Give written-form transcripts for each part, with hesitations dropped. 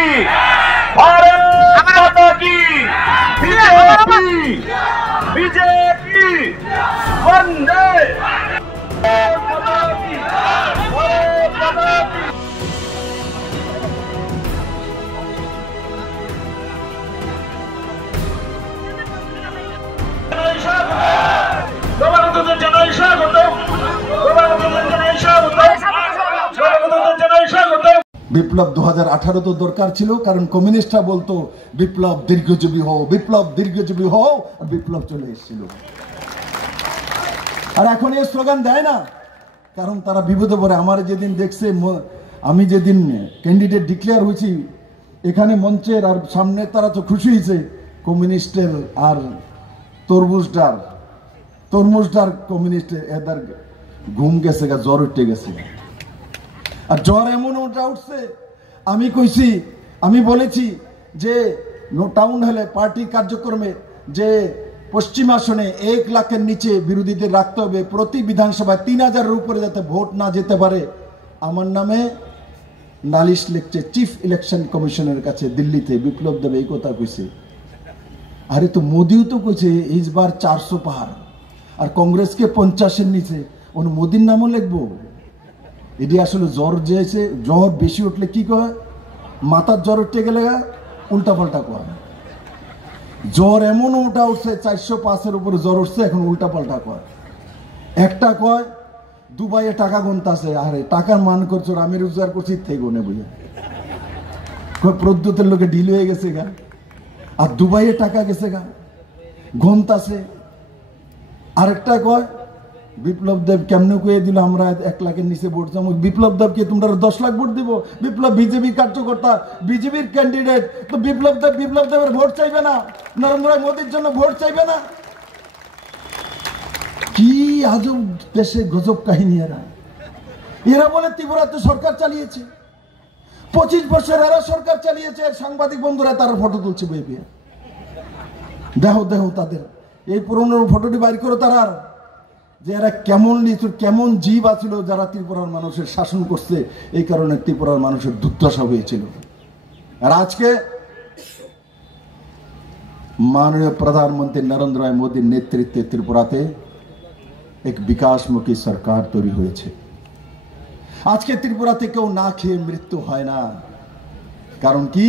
भारत माता की BJP BJP वंदे বিপ্লব 2018 তো দরকার ছিল, কারণ কমিউনিস্টরা বলতো বিপ্লব দীর্ঘজীবী হও, বিপ্লব দীর্ঘজীবী হও, আর বিপ্লব চলে এসেছিল। আর এখন এই স্লোগান দেয় না, কারণ তারা বিপদে পড়ে। আমার যেদিন দেখছে, আমি যেদিন ক্যান্ডিডেট ডিক্লেয়ার হয়েছি এখানে মঞ্চের আর সামনে, তারা তো খুশি হয়েছে কমিউনিস্টের আর তরমুজদার কমিউনিস্টের এদের ঘুম গেছে গা, জ্বর উঠে গেছে। আর জ্বর এমন ওটা উঠছে, আমি বলেছি যে টাউন হলে পার্টি কার্যক্রমে যে পশ্চিম আসনে 1 লাখের নিচে বিরোধীদের রাখতে হবে, প্রতি বিধানসভায় 3000-এর উপরে যাতে ভোট না যেতে পারে। আমার নামে নালিশ লিখছে চিফ ইলেকশন কমিশনের কাছে দিল্লিতে। বিপ্লব দেব এই কথা কইছে। আরে তো মোদিও তো কইছে এইবার 400 পার, আর কংগ্রেসকে 50-এর নিচে, ওন মোদির নামও লিখবো? এটি আসলে জ্বর যেছে, জ্বর বেশি উঠলে কি কয়, মাথার জ্বর উঠতে গেলে উল্টা পাল্টা কয়। জ্বর এমন উল্টা উঠছে, 405-এর উপরে জ্বর উঠছে, এখন উল্টা পাল্টা কয়। একটা কয় দুবাইয়ে টাকা গুনতাছে, আরে টাকার মান করছো, আমি রোজগার করছি থেকে গুনে বুঝে। প্রদ্যুতের লোকে ঢিল হয়ে গেছে গা, আর দুবাইয়ে টাকা গেছে গা, গুনতাছে। আরেকটা কয় বিপ্লব দেব কেমনে কয়ে দিল আমরা 1 লাখের নিচে ভোট চাবো। বিপ্লব দেবকে তোমরা 10 লাখ ভোট দিব? বিপ্লব বিজেপি কার্যকর্তা, বিজেপির ক্যান্ডিডেট, তো বিপ্লব দেবের ভোট চাইবে না? নরেন্দ্র মোদীর জন্য ভোট চাইবে না? কি আজব দেশে গজব কাহিনী। এরা বলে ত্রিপুরাতে সরকার চালিয়েছে, 25 বছর এরা সরকার চালিয়েছে। সাংবাদিক বন্ধুরা তারা ফটো তুলছে বই পেয়ে। দেহ তাদের এই পুরনো ফটোটি বাইর করো তারা, যে এরা কেমন জীব আছিল যারা ত্রিপুরার মানুষের শাসন করছে। এই কারণে ত্রিপুরার মানুষের দুর্দশা হয়েছিল। আর আজকে মাননীয় প্রধানমন্ত্রী নরেন্দ্র মোদীর নেতৃত্বে ত্রিপুরাতে এক বিকাশমুখী সরকার তৈরি হয়েছে। আজকে ত্রিপুরাতে কেউ না খেয়ে মৃত্যু হয় না। কারণ কি,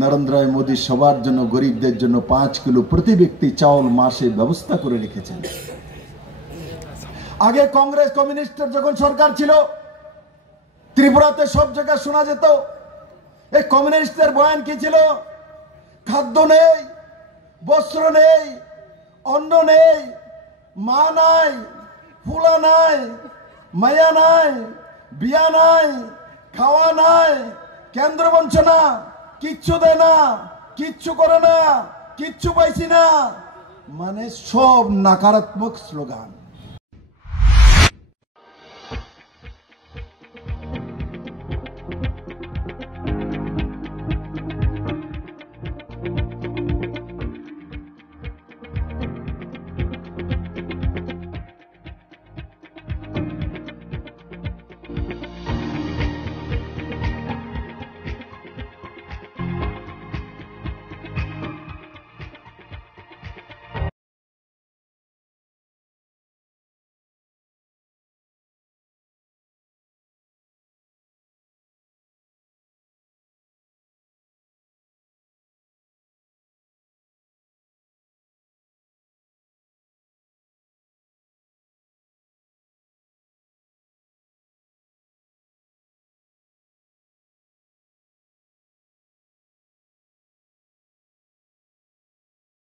নরেন্দ্র মোদী সবার জন্য, গরিবদের জন্য 5 কিলো প্রতি ব্যক্তি চাউল মাসে ব্যবস্থা করে রেখেছেন। আগে কংগ্রেস কমিউনিস্টের যখন সরকার ছিল, ত্রিপুরাতে সব জায়গায় শোনা যেত এই কমিউনিস্টদের বয়ান কি ছিল, খাদ্য নেই, বস্ত্র নেই, অন্ন নেই, মা নাই, ফুলা নাই, মায়া নাই, বিয়া নাই, খাওয়া নাই, কেন্দ্র বঞ্চনা, কিচ্ছু দেয় না, কিচ্ছু করে না, কিচ্ছু পাইছি না, মানে সব নাকারাত্মক স্লোগান।